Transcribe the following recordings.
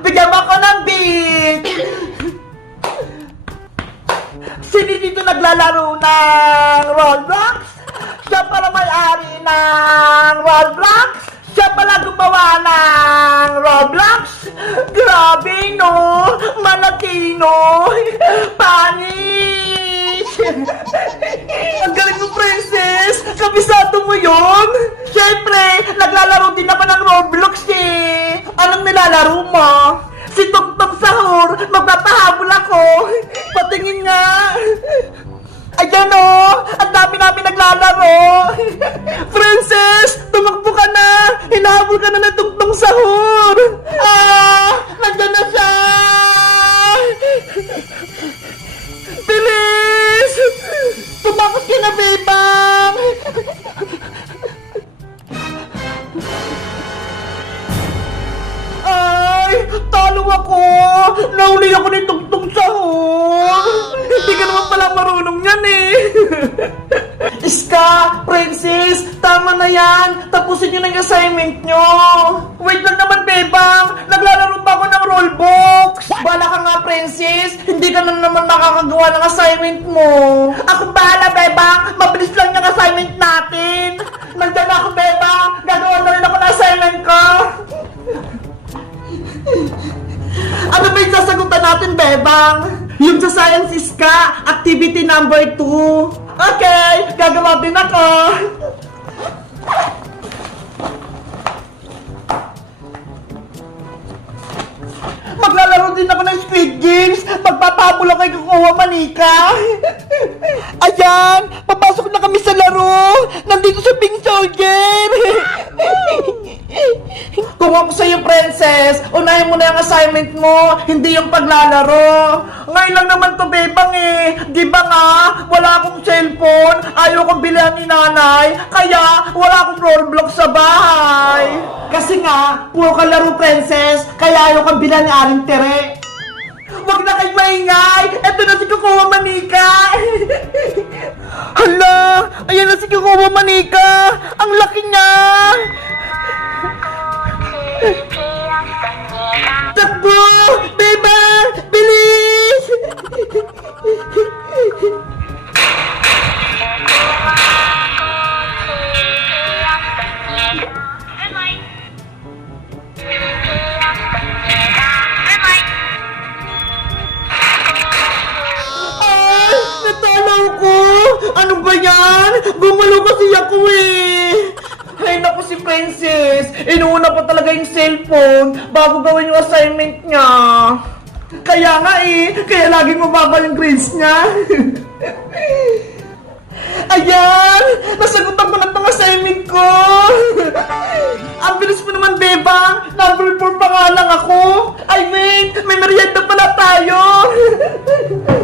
bigyan mo ako ng beat! Sino dito naglalaro ng Roblox? Siya pala may-ari ng Roblox? Siya pala gumawa ng Roblox? Grabe, no? Manatino! Panis! Ang galing mo, princess! Kabisado mo yun? Siyempre, naglalaro din ako ng Roblox eh! Anong nilalaro mo? Si Tungtong Sahur! Magpapahabol ako! Patingin nga! Ayan o! Ang dami namin naglalaro! Princess! Tumakbo ka na! Hinahabol ka na ng Tungtong Sahur! Nandyan na siya! Bilis! Tumakot ka na, Bebang! Ay! Talo ako! Nauli ako ni Tungtong Sahur! Hindi ka naman pala marunong yan eh! Iska! Princess! Tama na yan! Tapusin nyo na yung assignment nyo! Wait lang naman, Bebang! Naglalaro pa ako ng Roblox! Bala ka nga, Princess! Hindi ka na naman makakagawa ng assignment mo! Ako bahala, Bebang! Mabilis lang yung assignment natin! Nandiyan na ako, Bebang! Gagawa na rin ako ng assignment ko! Ano ba yung sasagutan natin, Bebang? Yung sa Science Iska, activity number 2. Okay, gagawa din ako. Maglalaro din ako ng Squid Games. Magpapabula kay Kukuha Manika. Ayan, papasok na kami sa laro. Nandito sa Pink Soldier. Kung ako sa'yo, Princess, unahin mo na yung assignment mo, hindi yung paglalaro. Ngayon lang naman to, Bebang eh. Di ba nga, wala akong cellphone, ayaw kong bilhan ni nanay, kaya wala akong Roblox sa bahay. Kasi nga, puro ka laro, Princess, kaya ayaw kong bilhan ni Aling Tere. Huwag na kayo maingay! Eto na si Kukuha Manika! Hala! Ayan na si Kukuha Manika! Ang laki niya! Takbo! Beba! Bilis! Ay! Natalo ko! Ano ba yan? Gumalo kasi ako eh! Ay, naku si Princess! Inuuna pa talaga yung cellphone bago gawin yung assignment niya. Kaya nga eh, kaya laging mababa yung grades niya. Ayan! Nasagutan ko na itong assignment ko! Ang bilis mo naman, Bebang! Number 4 pa nga lang ako! I mean, may merienda pala tayo!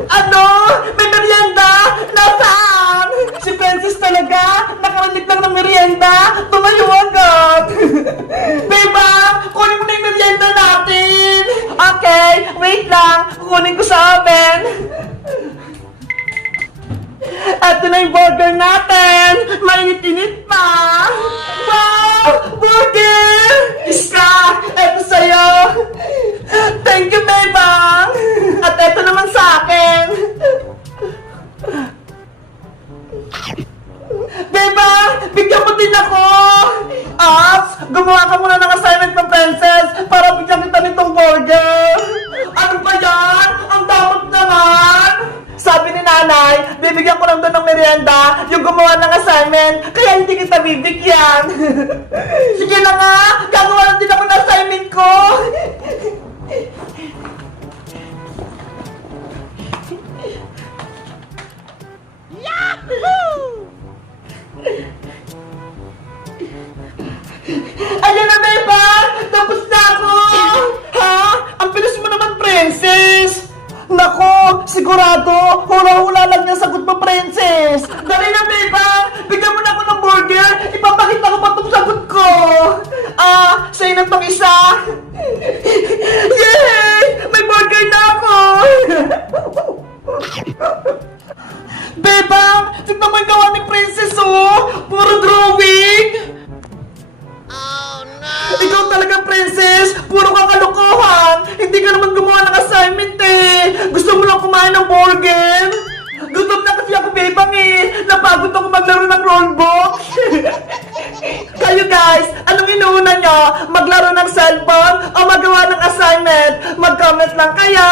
Ano? May merienda? Nasaan? Si Princess talaga? Nakarinig lang ng merienda? Tumayo agad! Bebang! Kunin mo na yung merienda natin! Okay, wait lang! Kunin ko sa oven! Ito na yung burger natin! Mainit-init pa! Wow! Burger! Iska! Ito sa'yo! Thank you, Bebang! At ito naman sa akin! Bebang! Bigyan mo din ako! Ops! Gumawa ka muna ng assignment ng Princess para bigyan kita nitong burger! Ano ba yan? Ang damot naman! Sabi ni nanay, bibigyan ko lang doon ng merienda yung gumawa ng assignment, kaya hindi kita bibigyan. Sige na nga, gagawa lang din ako ng assignment ko. Yahoo! Ayan na, Beba! Tapos na ako! Ha? Ang bilis mo naman, Princess! Nako, sigurado, hula-hula lang yung sagot mo, Princess! Dali na, Beba! Bigyan mo na ako ng burger! Ipapakita ko pa itong sagot ko! Sa'yo na itong isa! maglaro ng rollbox. Kayo guys, anong inuuna nyo? Maglaro ng cellphone o magawa ng assignment? Mag-comment lang kayo!